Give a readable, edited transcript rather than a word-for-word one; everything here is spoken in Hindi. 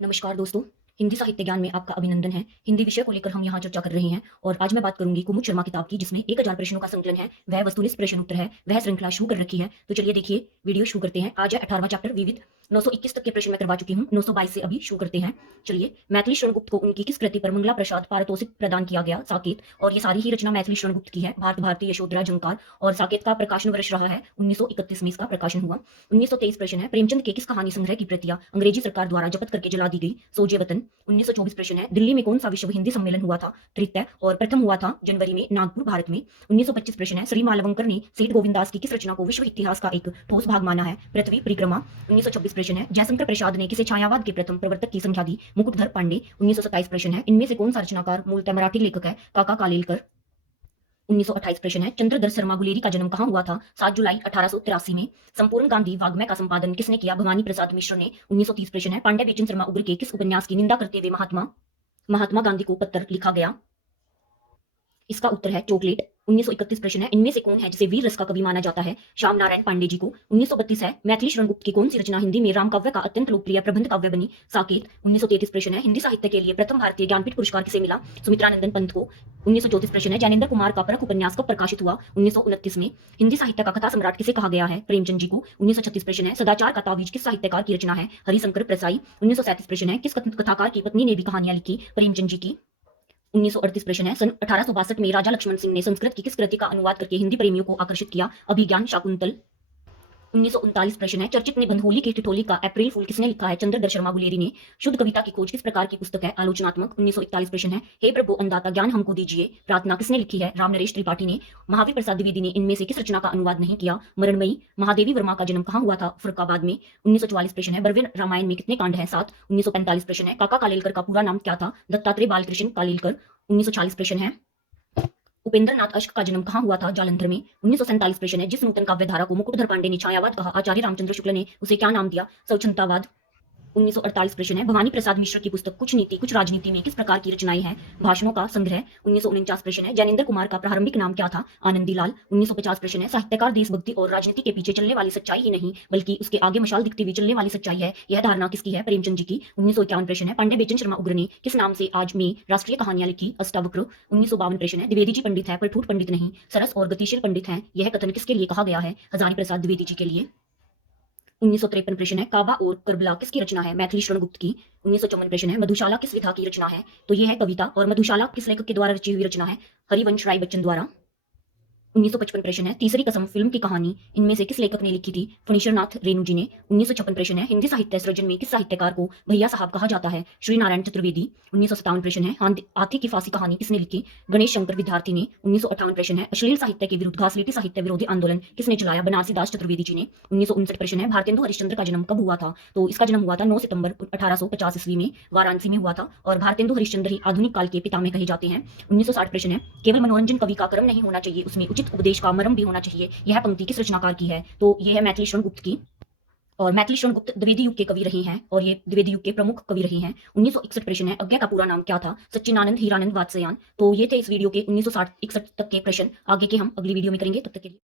नमस्कार दोस्तों। हिंदी साहित्य ज्ञान में आपका अभिनंदन है। हिंदी विषय को लेकर हम यहाँ चर्चा कर रहे हैं और आज मैं बात करूंगी कुमुद शर्मा किताब की, जिसमें 1000 प्रश्नों का संकलन है। वह वस्तुनिष्ठ प्रश्न उत्तर है। वह श्रृंखला शुरू कर रखी है। तो चलिए देखिए, वीडियो शुरू करते हैं। आज है 18वां चैप्टर विविध। 921 तक के प्रश्न मैं करवा चुकी हूँ। 922 से अभी शुरू करते हैं। चलिए, मैथिली शरणगुप्त को उनकी किस कृति पर मंगला प्रसाद पारितोषिक प्रदान किया गया? साकेत। और ये सारी ही रचना मैथिली शरणगुप्त की है। भारत भारती, यशोधरा, झंकार। और साकेत का प्रकाशन वर्ष रहा है 1931 में इसका प्रकाशन हुआ। 1923 प्रश्न है, प्रेमचंद के किस कहानी संग्रह की प्रतियां अंग्रेजी सरकार द्वारा जब्त करके जला दी गई? सोजे वतन। 1924 प्रश्न है, दिल्ली में कौन सा विश्व हिंदी सम्मेलन हुआ था? तृतीय, और प्रथम हुआ था जनवरी में नागपुर, भारत में। 1925 प्रश्न है, श्री मालवंकर ने सेठ गोविंदास की किस रचना को विश्व इतिहास का एक ठोस भाग माना है? पृथ्वी परिक्रमा। 1926 प्रश्न है, जयशंकर प्रसाद ने किसे छायावाद के प्रथम प्रवर्तक की संख्या दी? मुकुटधर पांडे। 1927 प्रश्न है, इनमें से कौन सा रचनाकार मूलतः मराठी लेखक है? काका कालेलकर। 1928 प्रश्न है, चंद्रधर शर्मा गुलेरी का जन्म कहाँ हुआ था? 7 जुलाई 1883 में। संपूर्ण गांधी वाग्मय का संपादन किसने किया? भवानी प्रसाद मिश्र ने। 1930 प्रश्न है, पांडे बेचन शर्मा उग्र के किस उपन्यास की निंदा करते हुए महात्मा महात्मा गांधी को पत्र लिखा गया? इसका उत्तर है चॉकलेट। 1931 प्रश्न है, इनमें से कौन है जिसे वीर रस का कवि माना जाता है? श्याम नारायण पांडे जी को। 1932 है, मैथिली शरणगुप्त की कौन सी रचना हिंदी में राम काव्य का अत्यंत लोकप्रिय प्रबंध काव्य बनी? साकेत। 1933 प्रश्न है, हिंदी साहित्य के लिए प्रथम भारतीय ज्ञानपीठ पुरस्कार किसे मिला? सुमित्रानंदन पंत को। 1934 प्रश्न है, ज्ञानेंद्र कुमार का परख उपन्यास कब प्रकाशित हुआ? 1929 में। हिंदी साहित्य का कथा सम्राट किसे कहा गया है? प्रेमचंद जी को। 1936 प्रश्न है, सदाचार का तावीज किस साहित्यकार की रचना है? हरिशंकर प्रसाई। 1937 प्रश्न है, किस कथाकार की पत्नी ने भी कहानियां लिखी? प्रेमचंद जी की। 1938 प्रश्न है, सन 1862 में राजा लक्ष्मण सिंह ने संस्कृत की किस कृति का अनुवाद करके हिंदी प्रेमियों को आकर्षित किया? अभिज्ञान शाकुंतल। 1939 प्रश्न है, चर्चित निबंध होली की ठिठोली का अप्रैल फूल किसने लिखा है? चंद्रधर शर्मा गुलेरी ने। शुद्ध कविता की खोज किस प्रकार की पुस्तक है? आलोचनात्मक। 1941 प्रश्न है, हे प्रभु अन्नदाता ज्ञान हमको दीजिए, प्रार्थना किसने लिखी है? राम नरेश त्रिपाठी ने। महावीर प्रसाद द्विवेदी ने इनमें से किस रचना का अनुवाद नहीं किया? मरणमयी। महादेवी वर्मा का जन्म कहाँ हुआ था? फरुखाबाद में। 1944 प्रश्न है, बर्वे रामायण में कितने कांड हैं? 7। 1945 प्रश्न है, काका कालेलकर का पूरा नाम क्या था? दत्तात्रेय बालकृष्ण कालेलकर। 1940 प्रश्न है, उपेंद्र नाथ अश्क का जन्म कहाँ हुआ था? जालंधर में। 1947 प्रश्न है, जिस नूतन काव्यधारा को मुकुटधर पांडे ने छायावाद कहा, आचार्य रामचंद्र शुक्ल ने उसे क्या नाम दिया? स्वच्छंदतावाद। 1948 प्रश्न है, भवानी प्रसाद मिश्र की पुस्तक कुछ नीति कुछ राजनीति में किस प्रकार की रचनाएं हैं? भाषणों का संग्रह। 1949 प्रश्न है, ज्ञानेंद्र कुमार का प्रारंभिक नाम क्या था? आनंदीलाल। 1950 प्रश्न है, साहित्यकार देशभक्ति और राजनीति के पीछे चलने वाली सच्चाई ही नहीं बल्कि उसके आगे मशाल दिखती हुई चलने वाली सच्चाई है, यह धारणा किसकी है? प्रेमचंद जी की। 1951 प्रश्न है, पांडे बेचन शर्मा उग्र ने किस नाम से आज में राष्ट्रीय कहानियां लिखी? अष्टावक्र। 1952 प्रश्न है, द्विवेदी जी पंडित है पर ठूठ पंडित नहीं, सरस और गतिशील पंडित हैं, यह कथन किसके लिए कहा गया है? हजारी प्रसाद द्विवेदी जी के लिए। 1953 प्रश्न है, काबा और करबला किसकी रचना है? मैथिली शरणगुप्त की। 1954 प्रश्न है, मधुशाला किस विधा की रचना है? तो यह है कविता। और मधुशाला किस लेखक के द्वारा रची हुई रचना है? हरिवंश राय बच्चन द्वारा। 1955 प्रश्न है, तीसरी कसम फिल्म की कहानी इनमें से किस लेखक ने लिखी थी? फणीश्वर नाथ रेणु जी ने। 1956 प्रश्न है, हिंदी साहित्य सृजन में किस साहित्यकार को भैया साहब कहा जाता है? श्री नारायण चतुर्वेदी। 1957 प्रश्न है, हाथी की फांसी कहानी किसने लिखी? गणेश शंकर विद्यार्थी ने। 1958 प्रश्न है, अश्लील साहित्य के विरुद्ध घासलेटी साहित्य विरोधी आंदोलन किसने चलाया? बनारसी दास चतुर्वेदी जी ने। 1959 प्रश्न है, भारतेंदु हरिश्चंद्र का जन्म कब हुआ था? तो इसका जन्म हुआ था 9 सितंबर 1850 ईस्वी में, वाराणसी में हुआ था। और भारतेंदु हरिश्चंद्र ही आधुनिक काल के पिता में कहे जाते हैं। 1960 प्रश्न है, केवल मनोरंजन कवि का कर्म नहीं होना चाहिए, उसमें उचित उपदेश का मर्म भी होना चाहिए, यह पंक्ति किस रचनाकार की है? तो यह है मैथिली शरणगुप्त की। और मैथिली शरणगुप्त द्विवेदी युग के कवि रहे हैं और ये द्विवेदी युग के प्रमुख कवि रहे हैं। 1961 प्रश्न है, अज्ञा का पूरा नाम क्या था? सच्चिदानंद हीरानंद वात्स्यायन। तो ये थे इस वीडियो के 1960 61 तक के प्रश्न। आगे के हम अगली वीडियो में करेंगे, तब तक के लिए।